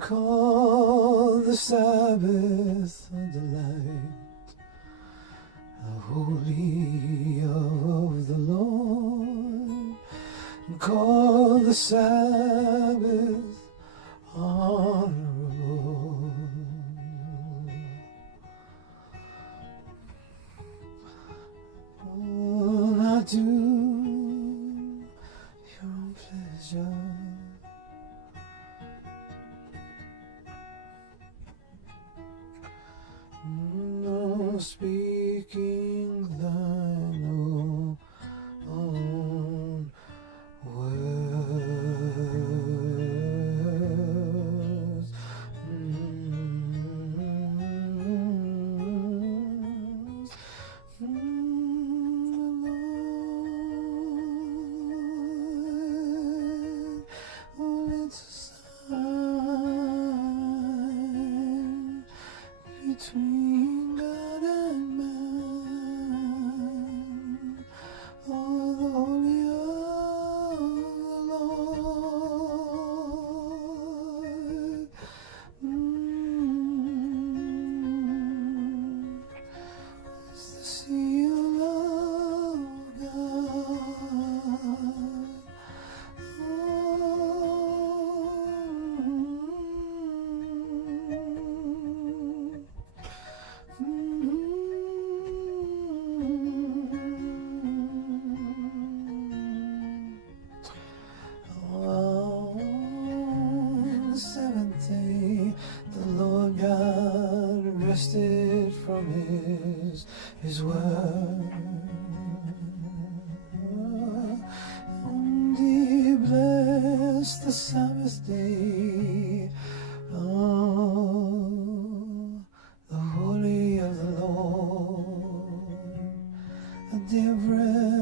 Call the Sabbath a delight, holy of the Lord. Call the Sabbath honorable. Not do your own pleasure. No speaking thine own words. Lord, it's a sign between God and man. Oh, the holy of the Lord. It's the seal of God. On the seventh day, the Lord God rested from his work, and he blessed the Sabbath day. Oh, the holy of the Lord, a day of rest